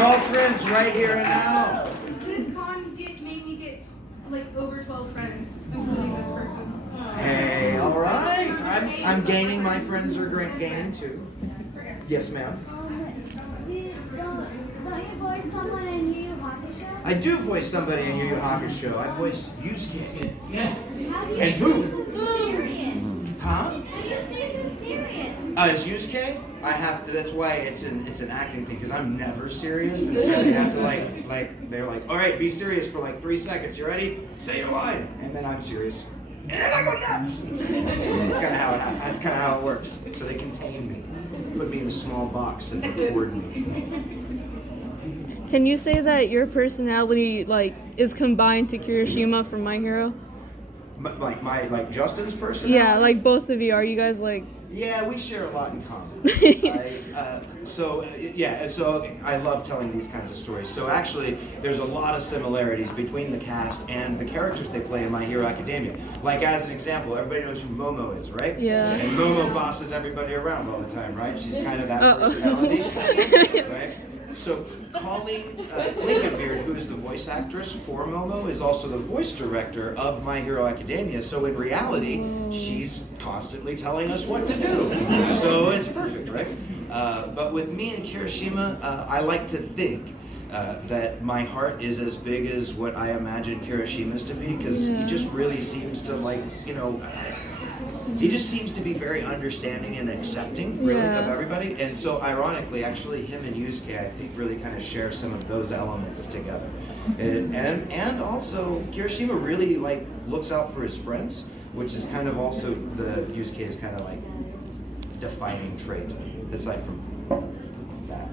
We're all friends right here and now. This con made me get like over 12 friends, including this person. Hey, all right. I'm gaining. My friends are gaining too. Yes, ma'am. Don't you voice someone in Yu Yu Hakusho? I do voice somebody in Yu Yu Hakusho. I voice Yusuke. Yeah. And who? Serious. Huh? How do you stay so serious? It's Yusuke. I have to. That's why it's an acting thing because I'm never serious, and so they have to they're like, all right, be serious for like 3 seconds. You ready? Say your line, and then I'm serious, and then I go nuts. That's kind of how it happens. That's kind of how it works. So they contain me, put me in a small box, and record me. Can you say that your personality is combined to Kirishima from My Hero? Like Justin's personality? Yeah, like both of you. Are you guys like? Yeah, we share a lot in common. So I love telling these kinds of stories. So actually, there's a lot of similarities between the cast and the characters they play in My Hero Academia. Like as an example, everybody knows who Momo is, right? Yeah. And Momo bosses everybody around all the time, right? She's kind of that personality, right? So calling Blinkenbeard, who is the voice actress for Momo, is also the voice director of My Hero Academia. So in reality, she's constantly telling us what to do. So it's perfect, right? But with me and Kirishima, I like to think that my heart is as big as what I imagine Kirishima's to be, because he just really seems to he just seems to be very understanding and accepting, really, of everybody. And so, ironically, actually, him and Yusuke, I think, really kind of share some of those elements together. And also, Kirishima really looks out for his friends, which is kind of also Yusuke's kind of defining trait, aside from that.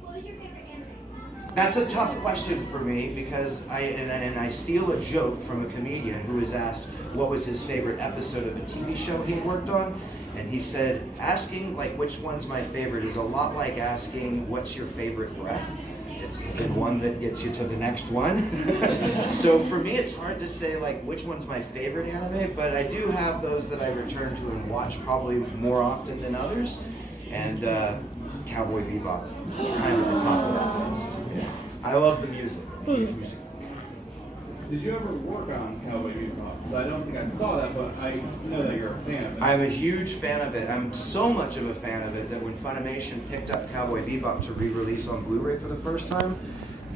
What was your favorite anime? That's a tough question for me because I steal a joke from a comedian who was asked what was his favorite episode of a TV show he worked on, and he said asking which one's my favorite is a lot like asking what's your favorite breath. It's the one that gets you to the next one. So for me it's hard to say which one's my favorite anime, but I do have those that I return to and watch probably more often than others, and Cowboy Bebop, kind of the top of that list. Yeah. I love the music. I'm a huge music. Did you ever work on Cowboy Bebop? Because I don't think I saw that, but I know that you're a fan of it. I'm a huge fan of it. I'm so much of a fan of it that when Funimation picked up Cowboy Bebop to re-release on Blu-ray for the first time,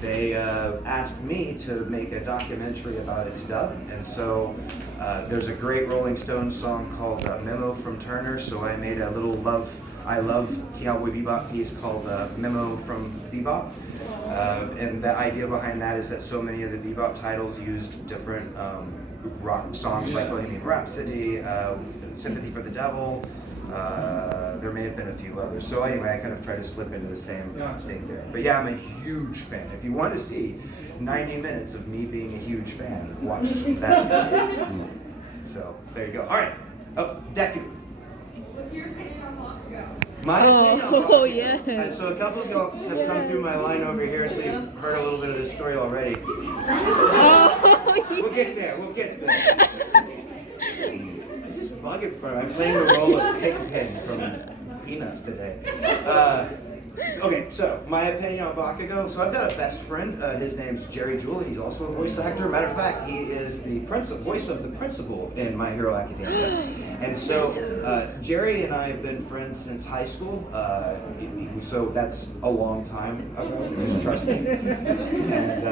they asked me to make a documentary about its dub. And so there's a great Rolling Stones song called Memo from Turner, so I made a little I love Cowboy Bebop piece called Memo from Bebop. And the idea behind that is that so many of the Bebop titles used different rock songs like Bohemian Rhapsody, Sympathy for the Devil. There may have been a few others. So anyway, I kind of try to slip into the same thing there. But yeah, I'm a huge fan. If you want to see 90 minutes of me being a huge fan, watch that. So there you go. All right. Oh, Deku. What's your opinion on Bakugo? My opinion on Bakugo. Yes. So a couple of y'all have come through my line over here, so you've heard a little bit of this story already. We'll get there. Is this bug in front? I'm playing the role of Pigpen from Peanuts today. Okay, so my opinion on Bakugo. So I've got a best friend. His name's Jerry Jewell, and he's also a voice actor. Matter of fact, he is the voice of the principal in My Hero Academia. And so Jerry and I have been friends since high school. So that's a long time ago. Just trust me. And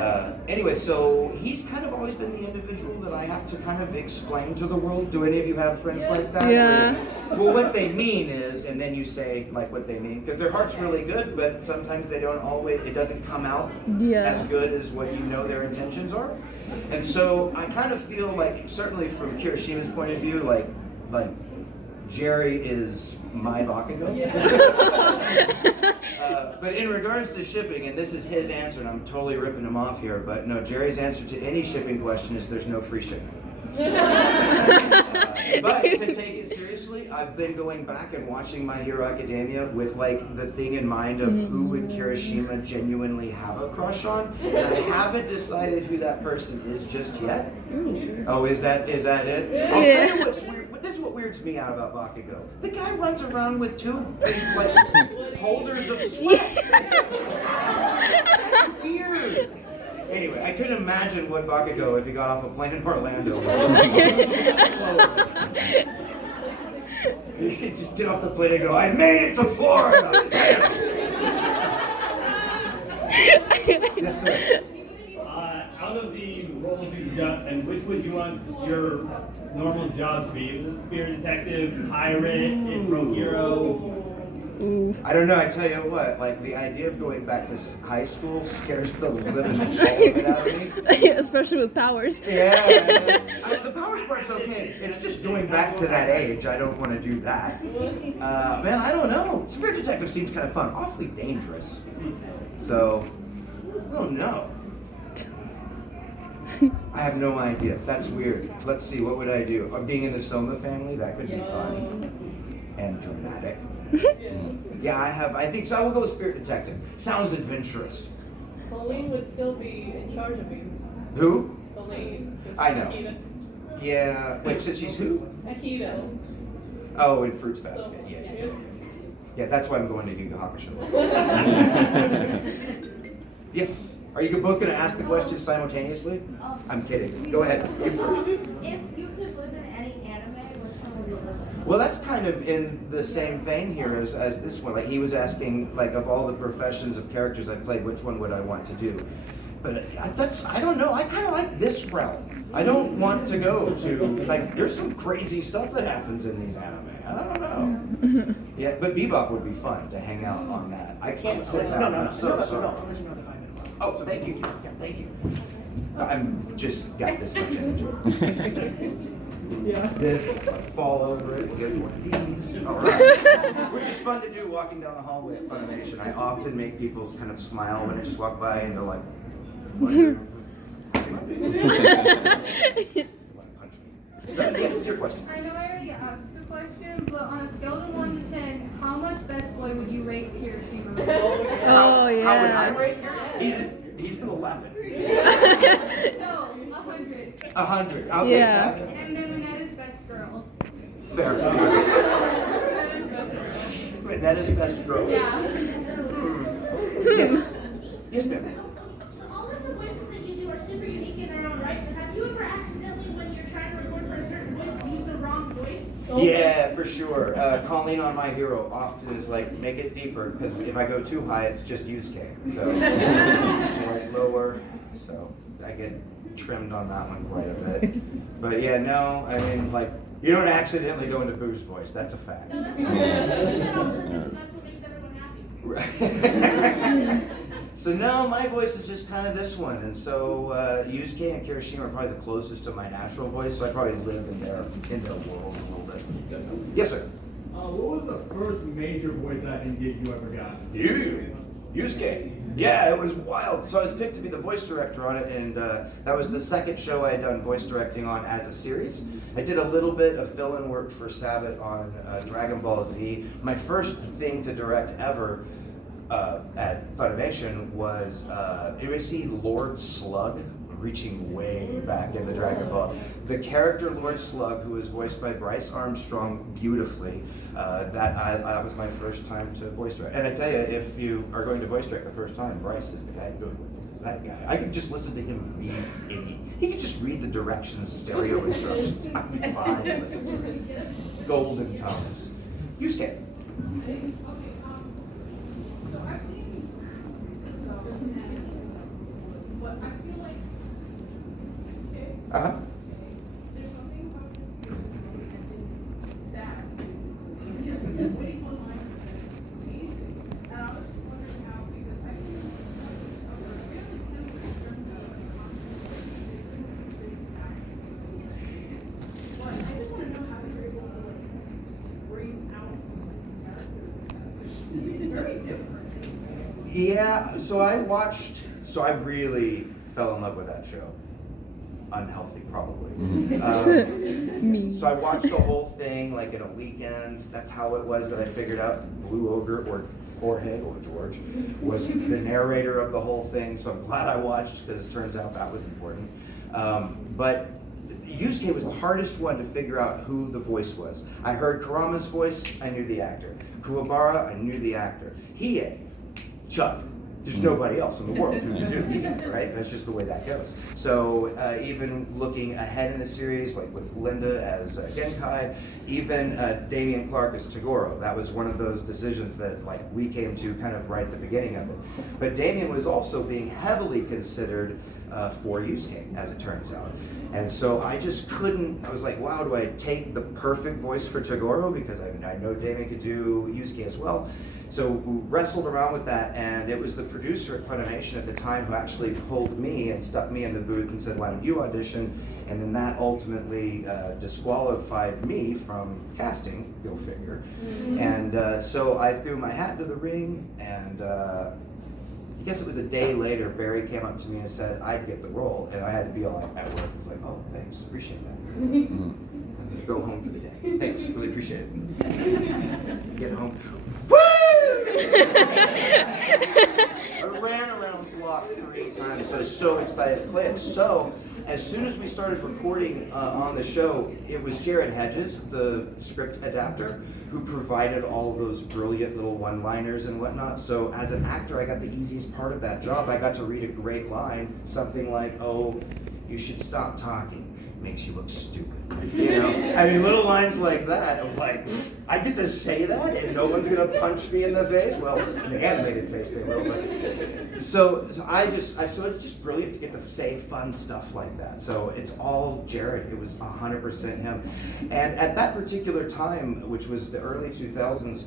anyway, so he's kind of always been the individual that I have to kind of explain to the world. Do any of you have friends like that? Yeah. Well, what they mean is, and then you say what they mean, because their heart's really good, but sometimes they don't always, it doesn't come out as good as what you know their intentions are. And so I kind of feel certainly from Kirishima's point of view, Jerry is my Bakugo. But in regards to shipping, and this is his answer, and I'm totally ripping him off here, but no, Jerry's answer to any shipping question is there's no free shipping. But to take it seriously, I've been going back and watching My Hero Academia with the thing in mind of who would Kirishima genuinely have a crush on, and I haven't decided who that person is just yet. Oh, is that it? I'll tell you what's weird. This is what weirds me out about Bakugo. The guy runs around with two big holders of sweat. imagine what Bakugo if he got off a plane in Orlando. He just get off the plane and go, I made it to Florida! Yes, sir. Out of the roles you've done, and which would you want your normal job to be? Spirit detective, pirate, pro hero? I don't know, I tell you what, like the idea of going back to high school scares the living shit out of me. Especially with powers. Yeah, the powers part's okay. It's just going back to that age. I don't want to do that. Man, I don't know. Spirit detective seems kind of fun. Awfully dangerous. So, I don't know. I have no idea. That's weird. Let's see, what would I do? Being in the Soma family, that could be fun. And dramatic. Yeah, I think so. I will go with Spirit Detective. Sounds adventurous. Colleen would still be in charge of you. Who? Colleen. I know. Akita. Yeah, wait, so she's who? Akito. Oh, in Fruits Basket, So, yeah. Yeah, that's why I'm going to Yu Yu Hakusho. Yes. Are you both going to ask the questions simultaneously? I'm kidding. Go ahead. You first. If you could live in any anime, which one would you live in? Well, that's kind of in the same vein here as this one. Like he was asking, like of all the professions of characters I've played, which one would I want to do? But I don't know. I kind of like this realm. I don't want to go to like. There's some crazy stuff that happens in these anime. I don't know. Yeah, but Bebop would be fun to hang out on that. I can't sit down. I'm so sorry. I'll let you know the 5 minute mark. Oh, thank you. Thank you. I'm just got this much energy. This, fall over it, get one of these. All right. Which is fun to do walking down the hallway at Funimation. I often make people kind of smile when I just walk by and they're like, what do you want to punch me? Yes, your question. I know I already asked the question, but on a scale of 1 to 10, how much best boy would you rate Hiroshima? Oh How would yeah. I rate her? He's an 11. No, 100. 100. I'll Yeah. take that. And then Minetta's best girl. Fair enough. Minetta's best girl. Yeah. Yes. Yes, ma'am. So all of the voices that you do are super unique in their own right, but have you ever accidentally, when you're trying to record for a certain voice, used the wrong voice? Yeah, for sure. Colleen on My Hero often is like, make it deeper, because if I go too high, it's just Yusuke. So, like lower, so I get trimmed on that one quite a bit. But yeah, no, I mean, like, you don't accidentally go into Boo's voice. That's a fact. No, that's not. You do that on purpose, and that's what makes everyone happy. So no, my voice is just kind of this one, and so Yusuke and Kirishima are probably the closest to my natural voice, so I probably live in their world a little bit. Yes, sir. What was the first major voice acting gig you ever got? Yusuke. Yeah, it was wild. So I was picked to be the voice director on it, and that was the second show I had done voice directing on as a series. I did a little bit of fill-in work for Sabbath on Dragon Ball Z. My first thing to direct ever at Funimation was you would see Lord Slug, reaching way back in the Dragon Ball. The character Lord Slug, who was voiced by Bryce Armstrong beautifully, that was my first time to voice direct. And I tell you, if you are going to voice direct the first time, Bryce is the guy to go with. Is that guy. I could just listen to him read he could just read the directions, stereo instructions. I'd be fine to listen to it. Golden tones. Yusuke. Uh-huh. Yeah, so I really fell in love with that show. Unhealthy, probably. Me. So I watched the whole thing like in a weekend. That's how it was that I figured out Blue Ogre or Jorge or George was the narrator of the whole thing. So I'm glad I watched because it turns out that was important. But Yusuke was the hardest one to figure out who the voice was. I heard Kurama's voice, I knew the actor. Kuwabara, I knew the actor. Hiei, Chuck, there's nobody else in the world who can do either, right? That's just the way that goes. So even looking ahead in the series, like with Linda as Genkai, even Damian Clark as Tagoro, that was one of those decisions that like we came to kind of right at the beginning of it. But Damian was also being heavily considered for Yusuke, as it turns out. And so I just couldn't, I was like, wow, do I take the perfect voice for Tagoro? Because I mean, I know Damian could do Yusuke as well. So we wrestled around with that, and it was the producer at Funimation at the time who actually pulled me and stuck me in the booth and said, why don't you audition? And then that ultimately disqualified me from casting, go figure. And so I threw my hat into the ring, and I guess it was a day later, Barry came up to me and said, I'd get the role, and I had to be all at work. I was like, oh, thanks, appreciate that. I'm gonna go home for the day. Thanks, really appreciate it. Get home. Woo! I ran around the block 3 times, so I was so excited to play it. So, as soon as we started recording on the show, it was Jared Hedges, the script adapter, who provided all of those brilliant little one-liners and whatnot. So as an actor, I got the easiest part of that job. I got to read a great line, something like, oh, you should stop talking. Makes you look stupid. You know? I mean, little lines like that. I was like, I get to say that and no one's gonna punch me in the face? Well, in the animated face they will, but. So it's just brilliant to get to say fun stuff like that. So it's all Jared. It was 100% him. And at that particular time, which was the early 2000s,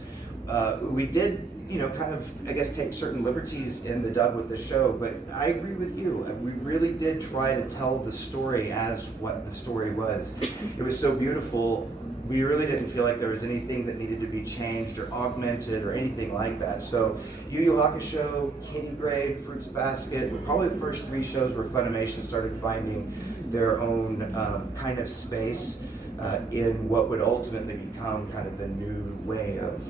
we did, you know, kind of, I guess, take certain liberties in the dub with the show, but I agree with you. We really did try to tell the story as what the story was. It was so beautiful. We really didn't feel like there was anything that needed to be changed or augmented or anything like that. So Yu Yu Hakusho, Kitty Grade, Fruits Basket were probably the first 3 shows where Funimation started finding their own kind of space in what would ultimately become kind of the new way of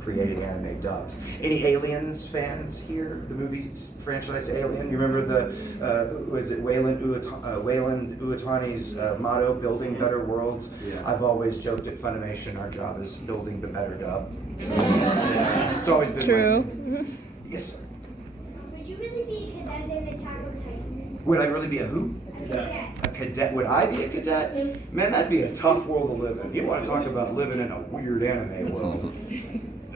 creating anime dubs. Any Aliens fans here? The movie franchise Alien? You remember the, was it Wayland Uotani's motto, building better worlds? Yeah. I've always joked at Funimation, our job is building the better dub. So, it's always been true. Yes, sir. Would you really be a cadet in Attack on Titan? Would I really be a who? A cadet. A cadet? Would I be a cadet? Man, that'd be a tough world to live in. You want to talk about living in a weird anime world.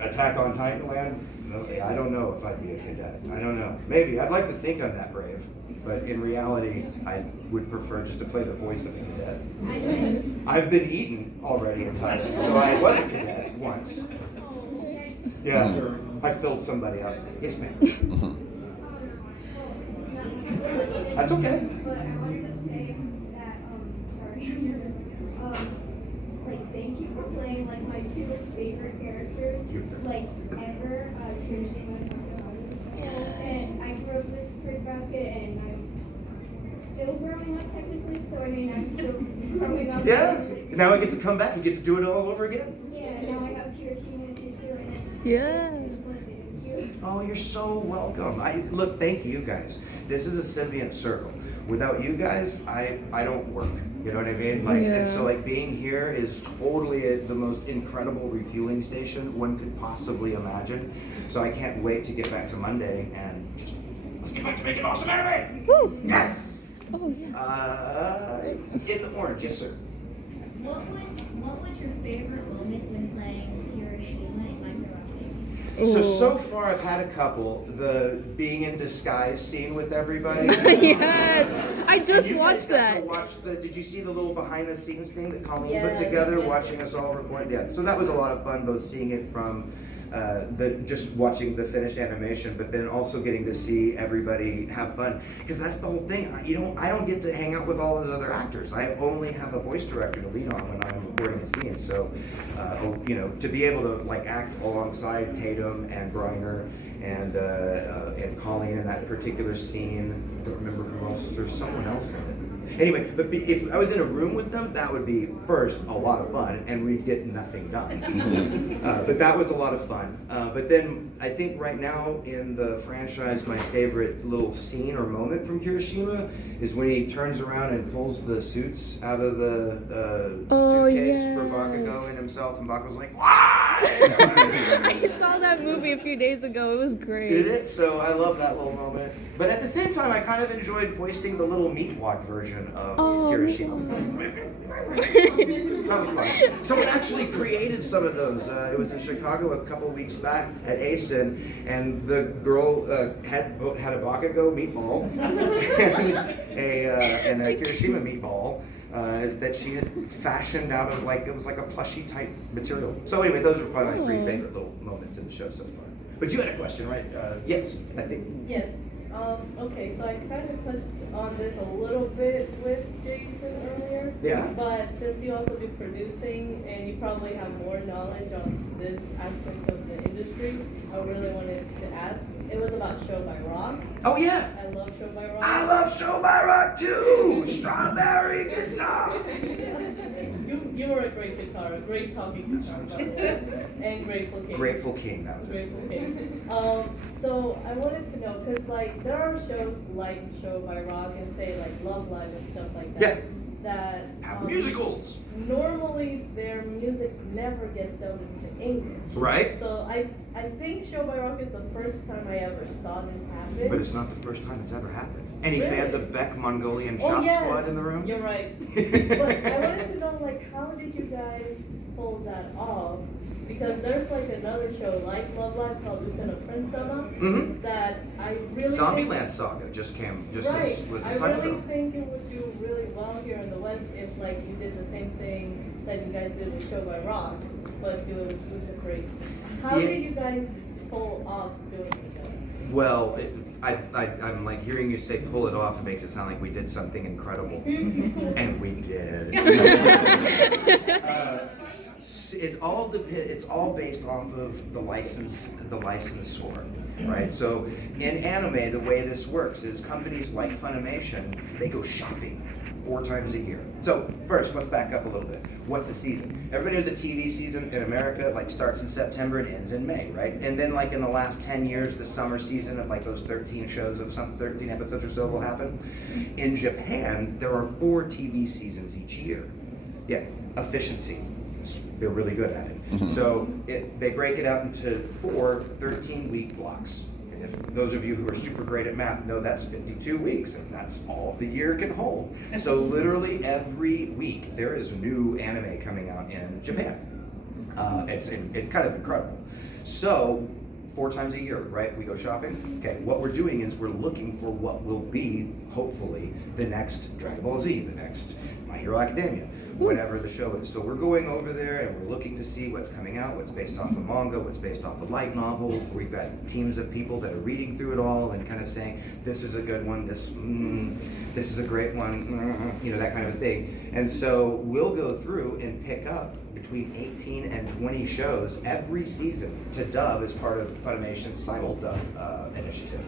Attack on Titanland? No, I don't know if I'd be a cadet. I don't know. Maybe. I'd like to think I'm that brave. But in reality, I would prefer just to play the voice of a cadet. I've been eaten already in Titan, so I was a cadet once. Yeah, I filled somebody up. Yes, ma'am. That's okay. But I wanted to say that, sorry, I'm nervous. Like, thank you for playing, like, my 2 favorite characters, like, ever, Kirishima and Takahata. And I grew up with Fruits Basket, and I'm still growing up, technically, so, I mean, I'm still growing up. Yeah, now it gets to come back. You get to do it all over again. Yeah, now I have Kirishima and Tissue, and it's, Yeah. I just want to say thank you. Oh, you're so welcome. Look, thank you guys. This is a symbiont circle. Without you guys, I don't work. You know what I mean? Like, Yeah. and so like being here is totally the most incredible refueling station one could possibly imagine. So I can't wait to get back to Monday and just let's get back to making awesome anime. Woo. Yes. Oh yeah. In the orange, yes sir. What was your favorite moment when playing Hiroshima in My Hero Academia? So far I've had a couple. The being in disguise scene with everybody. Yes, I just You guys watched got that. to watch did you see the little behind the scenes thing that Colleen put Yeah. together, watching us all record? Yeah, so that was a lot of fun, both seeing it from just watching the finished animation, but then also getting to see everybody have fun. Because that's the whole thing. I don't get to hang out with all those other actors. I only have a voice director to lean on when I'm recording a scene. So, to be able to like act alongside Tatum and Griner and Colleen in that particular scene. I don't remember who else. There's someone else in it. Anyway, but if I was in a room with them, that would be, first, a lot of fun, and we'd get nothing done. But that was a lot of fun. But then, I think right now in the franchise, my favorite little scene or moment from Hiroshima is when he turns around and pulls the suits out of the suitcase for Bakugo and himself, and Bakugo's like, "Wah!" I saw that movie a few days ago. It was great. Did it? So I love that little moment. But at the same time, I kind of enjoyed voicing the little meatwad version of Hiroshima. That was fun. Someone actually created some of those. It was in Chicago a couple weeks back at ASIN, and the girl had a Bakugo meatball and a Hiroshima meatball. That she had fashioned out of it was like a plushy type material. So anyway, those are probably my 3 favorite little moments in the show so far. But you had a question, right? Yes, I think. Yes. Okay, so I kind of touched on this a little bit with Jason earlier. Yeah. But since you also do producing and you probably have more knowledge on this aspect of the industry, I really wanted to ask. It was about Show by Rock. Oh yeah. I love Show by Rock. I love Show by Rock too. Strawberry guitar. You were a great guitar, a great talking guitar, by the way. And Grateful King. Grateful King, that was it. Grateful King. So I wanted to know, because like there are shows like Show by Rock and say like Love Live and stuff like that. Yeah. That Have musicals. normally their music never gets dubbed into English. Right. So I think Show by Rock is the first time I ever saw this happen. But it's not the first time it's ever happened. Any Really? fans of Beck Mongolian Oh, Chop yes. Squad in the room? You're right. But I wanted to know, like, how did you guys pull that off? Because there's like another show like Love Live called Lieutenant Prince Summer Mhm. that I really Zombieland Saga just right. was a I cycle. really think it would do really well here in the West if like you did the same thing that you guys did with Show by Rock, but do it with a break. How Yeah. did you guys pull off doing the show? Well, I'm like hearing you say pull it off. It makes it sound like we did something incredible, and we did. It's all based off of the licensor, right? So in anime, the way this works is companies like Funimation, they go shopping 4 times a year. So first, let's back up a little bit. What's a season? Everybody knows a TV season in America like starts in September and ends in May, right? And then like in the last 10 years, the summer season of like those 13 shows of 13 episodes or so will happen. In Japan, there are 4 TV seasons each year. Yeah, efficiency. They're really good at it. So they break it out into 4 13-week blocks. And if those of you who are super great at math know that's 52 weeks, and that's all the year can hold. So literally every week there is new anime coming out in Japan. It's kind of incredible. So 4 times a year, right? We go shopping. Okay, what we're doing is we're looking for what will be, hopefully, the next Dragon Ball Z, the next My Hero Academia, whatever the show is. So we're going over there and we're looking to see what's coming out, what's based off of manga, what's based off of light novel. We've got teams of people that are reading through it all and kind of saying, this is a good one, this is a great one, that kind of a thing. And so we'll go through and pick up between 18 and 20 shows every season to dub as part of Funimation's simul-dub initiative.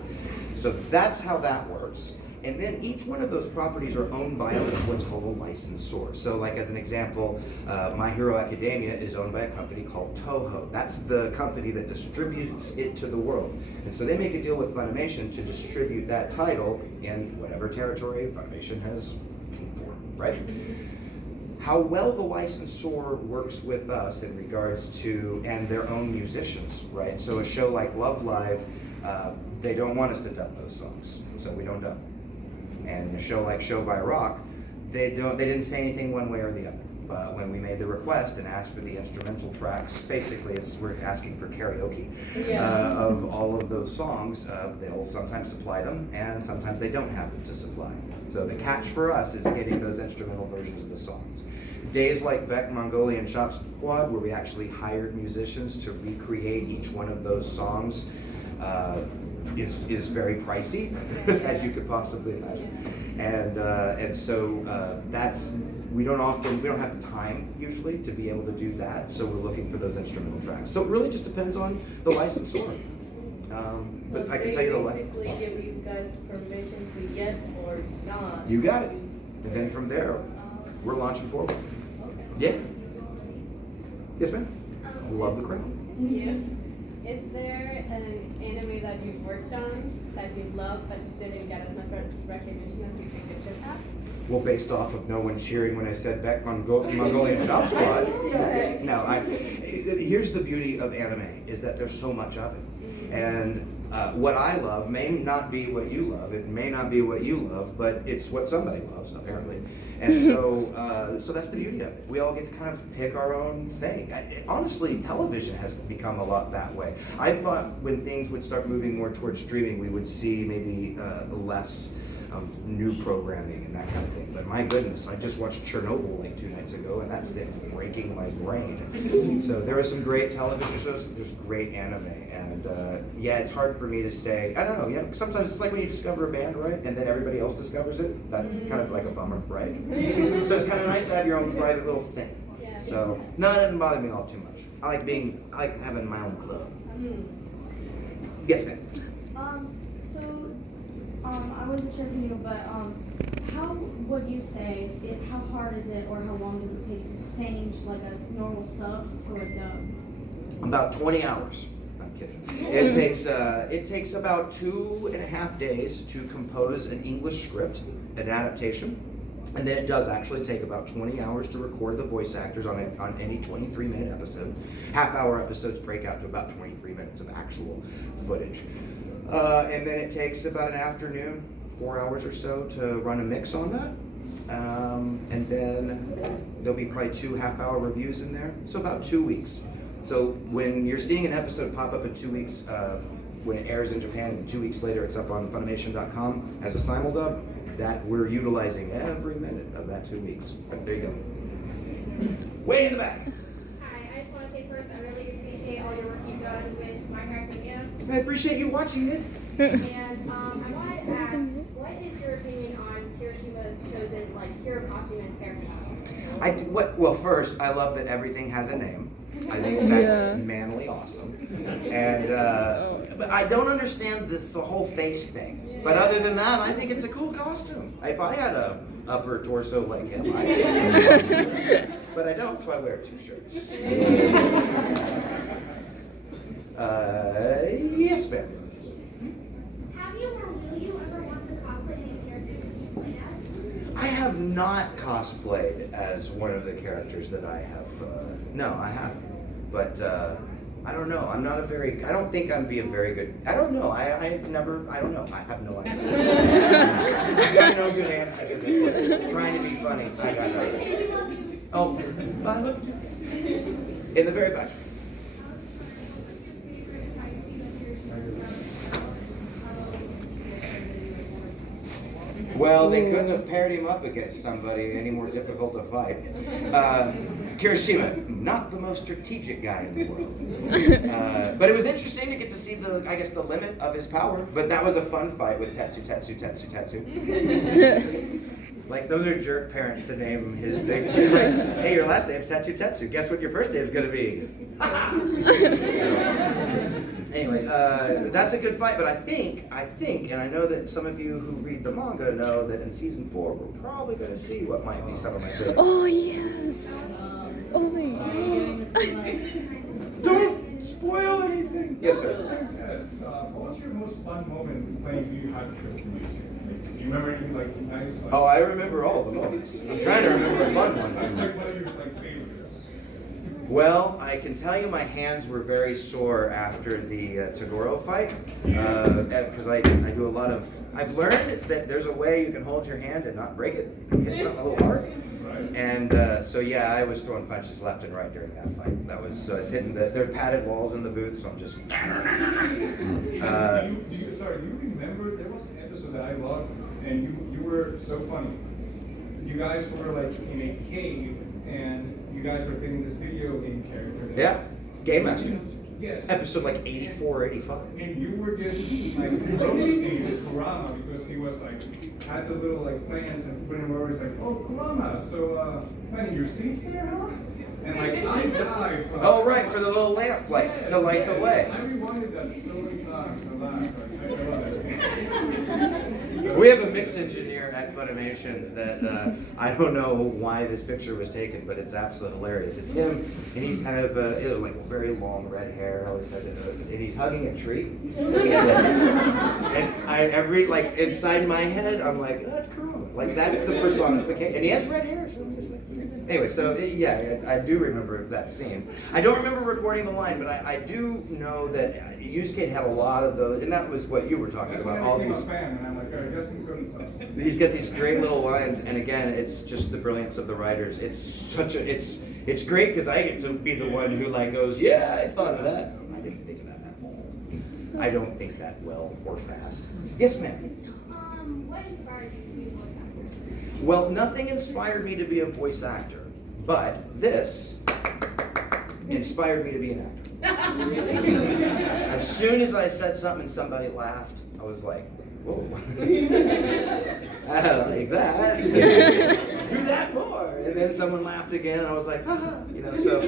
So that's how that works. And then each one of those properties are owned by what's called a licensor. So like as an example, My Hero Academia is owned by a company called Toho. That's the company that distributes it to the world. And so they make a deal with Funimation to distribute that title in whatever territory Funimation has paid for, right? How well the licensor works with us in regards to, and their own musicians, right? So a show like Love Live, they don't want us to dub those songs, so we don't dub. And a show like Show by Rock, they didn't say anything one way or the other. But when we made the request and asked for the instrumental tracks, basically we're asking for karaoke of all of those songs. They'll sometimes supply them, and sometimes they don't happen to supply. So the catch for us is getting those instrumental versions of the songs. Days like Beck Mongolian Chop Squad, where we actually hired musicians to recreate each one of those songs, is very pricey, as you could possibly imagine. And so we don't have the time usually to be able to do that. So we're looking for those instrumental tracks. So it really just depends on the licensor. But I can tell you the way. Basically give you guys permission to yes or not. You got it. And then from there, we're launching forward. Okay. Yeah. Yes, ma'am. Love the crowd. Yeah. Is there an anime that you've worked on that you love but didn't get as much recognition as you think it should have? Well, based off of no one cheering when I said Beck Mongolian Chop Squad. Yes. No, here's the beauty of anime, is that there's so much of it. And what I love may not be what you love. It may not be what you love, but it's what somebody loves, apparently. And so that's the beauty of it. We all get to kind of pick our own thing. Honestly, television has become a lot that way. I thought when things would start moving more towards streaming, we would see maybe less of new programming and that kind of thing. But my goodness, I just watched Chernobyl like 2 nights ago, and that thing's breaking my brain. So there are some great television shows, there's great anime, and yeah, it's hard for me to say. I don't know, you know, sometimes it's like when you discover a band, right, and then everybody else discovers it. That's kind of like a bummer, right? So it's kind of nice to have your own private little thing. So no, it doesn't bother me all too much. I like having my own club. Yes, ma'am. I wasn't sure if you knew, but how would you say how hard is it, or how long does it take to change like a normal sub to a dub? About 20 hours. I'm kidding. It takes about 2.5 days to compose an English script, an adaptation, and then it does actually take about 20 hours to record the voice actors on any 23-minute episode. Half-hour episodes break out to about 23 minutes of actual footage. And then it takes about an afternoon, 4 hours or so, to run a mix on that. And then there'll be probably 2 half-hour reviews in there, so about 2 weeks. So when you're seeing an episode pop up in 2 weeks, when it airs in Japan, and 2 weeks later it's up on Funimation.com as a simuldub, that we're utilizing every minute of that 2 weeks. But there you go. Way in the back. Hi, I just want to say first, I really appreciate all your work you've done with Minecraft Video. I appreciate you watching it. And I wanted to ask, what is your opinion on Kirishima's chosen hero costume and hairstyle? Well, first, I love that everything has a name. I think that's manly awesome. And but I don't understand the whole face thing. But other than that, I think it's a cool costume. If I had a upper torso like him, but I don't, so I wear 2 shirts. Yes, ma'am. Have you or will you ever want to cosplay any characters that you play as? I have not cosplayed as one of the characters that I have. No, I haven't. But I don't know. I don't think I'd be a very good. I don't know. I don't know. I have no idea. I got no good answers to this one. Trying to be funny. I got nothing. Oh, I love you. In the very back. Well, they couldn't have paired him up against somebody any more difficult to fight. Kirishima, not the most strategic guy in the world. But it was interesting to get to see the limit of his power. But that was a fun fight with Tetsu. Like, those are jerk parents to name his big. Like, hey, your last name's Tetsu. Guess what your first name's gonna be? Anyway, that's a good fight, but I think, and I know that some of you who read the manga know that in season 4 we're probably going to see what might be some of my favorites. Oh yes! Oh my God! Don't spoil anything. Yes, sir. Yes. What was your most fun moment playing Yu Yu Hakusho? Do you remember anything nice? Oh, I remember all the moments. I'm trying to remember a fun one. That's one of your favorites. Well, I can tell you my hands were very sore after the Toguro fight, because I do a lot of. I've learned that there's a way you can hold your hand and not break it, hit something a little hard. And so yeah, I was throwing punches left and right during that fight. That was so I was hitting there are padded walls in the booth, so I'm just. Do you remember there was an episode that I loved, and you were so funny. You guys were in a cave, and you guys were filming this video game character. Yeah, Game Master. Yes. Episode 84 or 85. And you were just roasting Kurama because he was had the little plans and put him over. He's like, oh Kurama, so planting your seeds there, huh? And I died. Oh right, for the little lamp lights to light the way. I rewinded that so many times to laugh. I love it. We have a mix engineer at Funimation that I don't know why this picture was taken, but it's absolutely hilarious. It's him, and he's kind of very long red hair, always has it, and he's hugging a tree. And I inside my head, I'm like, oh, that's Kurama. Like that's the personification, and he has red hair. So anyway, so yeah, I do remember that scene. I don't remember recording the line, but I do know that Yusuke had a lot of those, and that was what you were talking That's about. when All I became these. a fan, and I'm like, I guess he couldn't stop. He's got these great little lines, and again, it's just the brilliance of the writers. It's great because I get to be the one who like goes, yeah, I thought of that. I didn't think of that at all. I don't think that well or fast. Yes, ma'am. What inspired you to be a voice actor? Well, nothing inspired me to be a voice actor, but this inspired me to be an actor. As soon as I said something and somebody laughed, I was like, whoa. I like that. Do that more. And then someone laughed again, and I was like, haha. So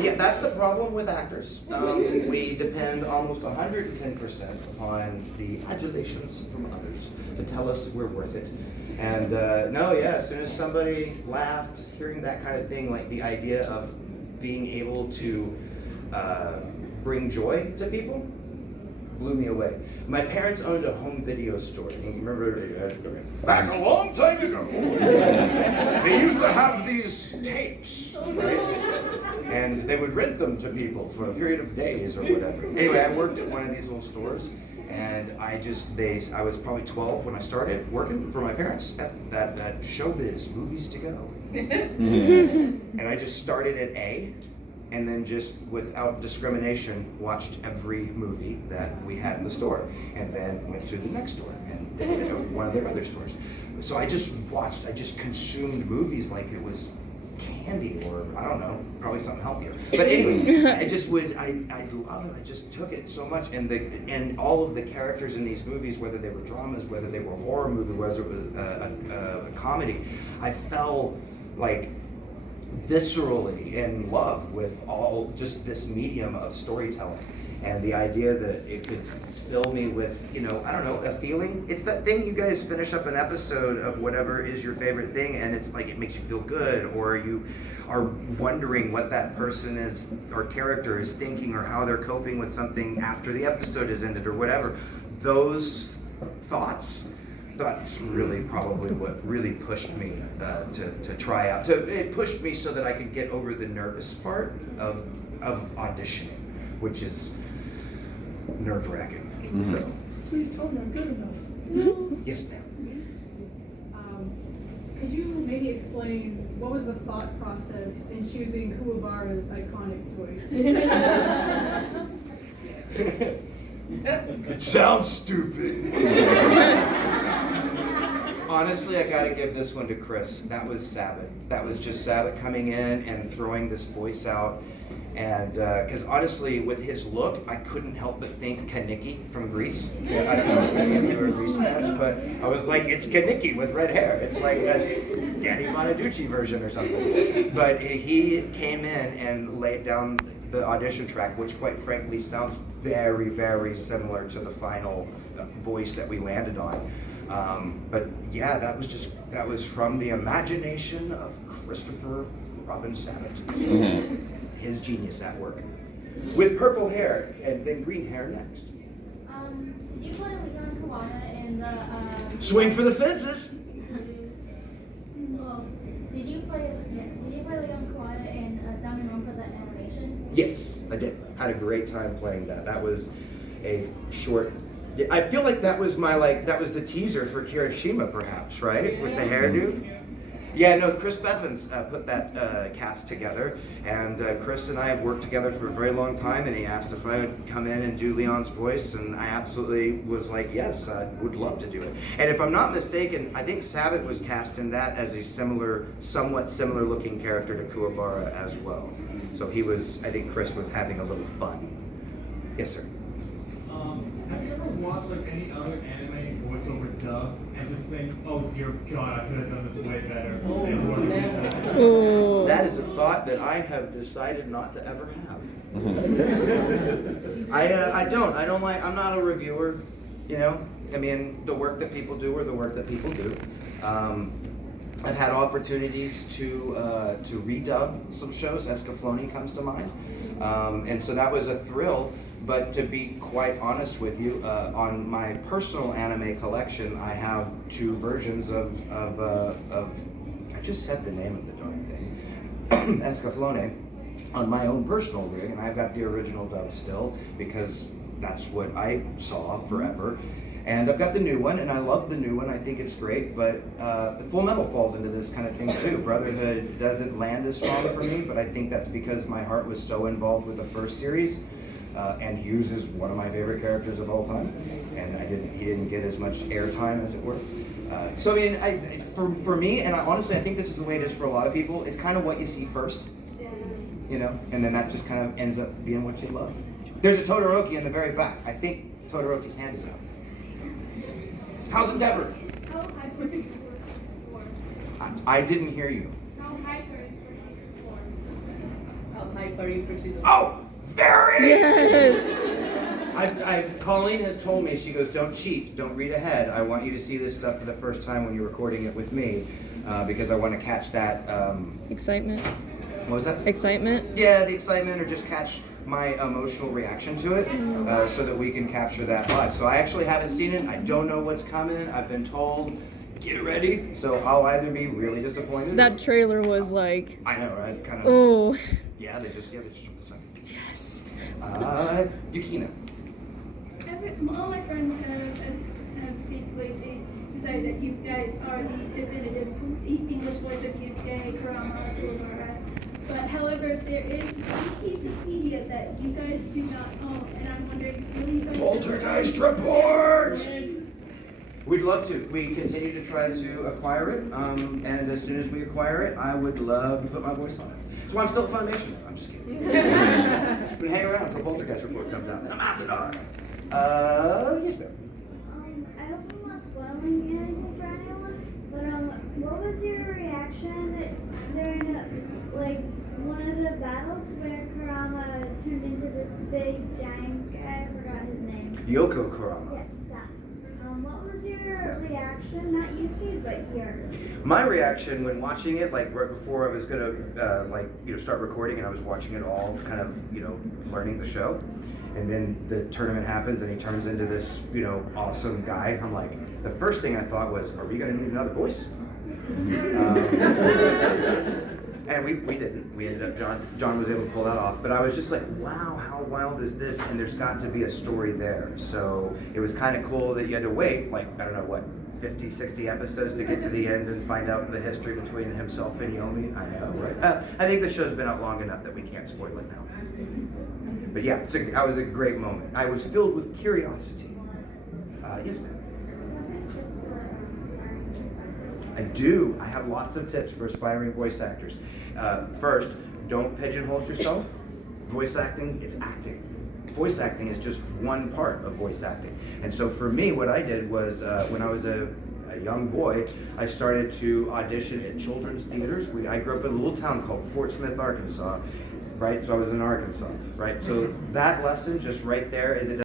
yeah, that's the problem with actors. We depend almost 110% upon the adulations from others to tell us we're worth it. And no, yeah, as soon as somebody laughed, hearing that kind of thing, like the idea of being able to bring joy to people, blew me away. My parents owned a home video store. You remember back a long time ago, they used to have these tapes, right? And they would rent them to people for a period of days or whatever. Anyway, I worked at one of these little stores, and I was probably 12 when I started working for my parents at Showbiz, Movies to Go. And I just started at A, and then just without discrimination watched every movie that we had in the store, and then went to the next store and then one of their other stores. So I just consumed movies like it was candy, or I don't know, probably something healthier. But anyway, I love it. I just took it so much, and all of the characters in these movies, whether they were dramas, whether they were horror movies, whether it was a comedy, I fell like viscerally in love with all just this medium of storytelling, and the idea that it could fill me with, I don't know, a feeling. It's that thing you guys finish up an episode of whatever is your favorite thing, and it's like it makes you feel good, or you are wondering what that person is or character is thinking, or how they're coping with something after the episode is ended, or whatever. Those thoughts, that's really probably what really pushed me to try out. It pushed me so that I could get over the nervous part of auditioning, which is nerve-wracking. Mm-hmm. So, please tell me I'm good enough. Yes, ma'am. Could you maybe explain what was the thought process in choosing Kuwabara's iconic voice? It sounds stupid. Honestly, I gotta give this one to Chris. That was Sabbath. That was just Sabbath coming in and throwing this voice out. And because honestly, with his look, I couldn't help but think Kaneki from Grease. I don't know if any of you are Grease fans, but I was like, it's Kaneki with red hair. It's like a Danny Bonaducci version or something. But he came in and laid down the audition track, which quite frankly sounds very, very similar to the final voice that we landed on. But yeah, that was from the imagination of Christopher Robin Savage. Mm-hmm. His genius at work. With purple hair and then green hair next. Did you play Leon Kawana in the Swing for the fences! Well, did you play Leon Kawana in Danganronpa, the animation? Yes, I did. Had a great time playing that. That was a short. I feel like that was the teaser for Kirishima, perhaps, right? With the hairdo. Yeah, no, Chris Bevins put that cast together, and Chris and I have worked together for a very long time, and he asked if I would come in and do Leon's voice, and I absolutely was like, yes, I would love to do it. And if I'm not mistaken, I think Sabat was cast in that as a somewhat similar looking character to Kuwabara as well. So I think Chris was having a little fun. Yes, sir. Have you ever watched any other anime voiceover dub and just think, oh dear God, I could have done this way better? That is a thought that I have decided not to ever have. I don't. I'm not a reviewer. I mean, the work that people do are the work that people do. I've had opportunities to redub some shows. Escaflowne comes to mind, and so that was a thrill. But to be quite honest with you, on my personal anime collection, I have 2 versions of I just said the name of the darn thing, Escaflowne, on my own personal rig, and I've got the original dub still because that's what I saw forever. And I've got the new one, and I love the new one. I think it's great, but Full Metal falls into this kind of thing too. Brotherhood doesn't land as strong for me, but I think that's because my heart was so involved with the first series. And Hughes is one of my favorite characters of all time, and he didn't get as much airtime, as it were. So I mean, for me, and honestly, I think this is the way it is for a lot of people. It's kind of what you see first, you know, and then that just kind of ends up being what you love. There's a Todoroki in the very back. I think Todoroki's hand is out. How's Endeavor? How high for season 4? I didn't hear you. How high for season 4? How hype are you for season 4? Oh, very! Yes! Colleen has told me, she goes, don't cheat, don't read ahead. I want you to see this stuff for the first time when you're recording it with me, because I want to catch that... Excitement. What was that? Excitement? Yeah, the excitement, or just catch my emotional reaction to it, so that we can capture that live. So I actually haven't seen it. I don't know what's coming. I've been told, get ready. So I'll either be really disappointed. That trailer was like... I know, right? Kind of. Oh. Yeah, they just jumped the sun. Yes. Yukina. All my friends have basically decided that you guys are the definitive English voice of Yusuke, Kurama, Kuwabara. But however, there is a piece of media that you guys do not own, and I'm wondering, will you guys... Poltergeist report! We'd love to. We continue to try to acquire it, and as soon as we acquire it, I would love to put my voice on it. That's why I'm still at Foundation. I'm just kidding. I'm gonna hang around until Poltergeist report comes out, then I'm out the door. Yes, ma'am. I hope I'm not spoiling anything for anyone, but what was your reaction during one of the battles where Kurama turned into this big giant guy? I forgot his name. Yoko Kurama. Yes, that. What was your reaction? Not Yusuke's, but yours. My reaction when watching it, like right before I was gonna start recording, and I was watching it all, kind of learning the show, and then the tournament happens and he turns into this awesome guy. I'm like, the first thing I thought was, are we gonna need another voice? And we didn't. We ended up, John was able to pull that off. But I was just like, wow, how wild is this? And there's got to be a story there. So it was kind of cool that you had to wait, like, I don't know what, 50, 60 episodes to get to the end and find out the history between himself and Yomi. I know, right? I think the show's been out long enough that we can't spoil it now. But yeah, that was a great moment. I was filled with curiosity. Yes, ma'am. I do. I have lots of tips for aspiring voice actors. First, don't pigeonhole yourself. Voice acting is acting. Voice acting is just one part of voice acting. And so for me, what I did was, when I was a young boy, I started to audition at children's theaters. I grew up in a little town called Fort Smith, Arkansas, right? So I was in Arkansas, right? So that lesson just right there is it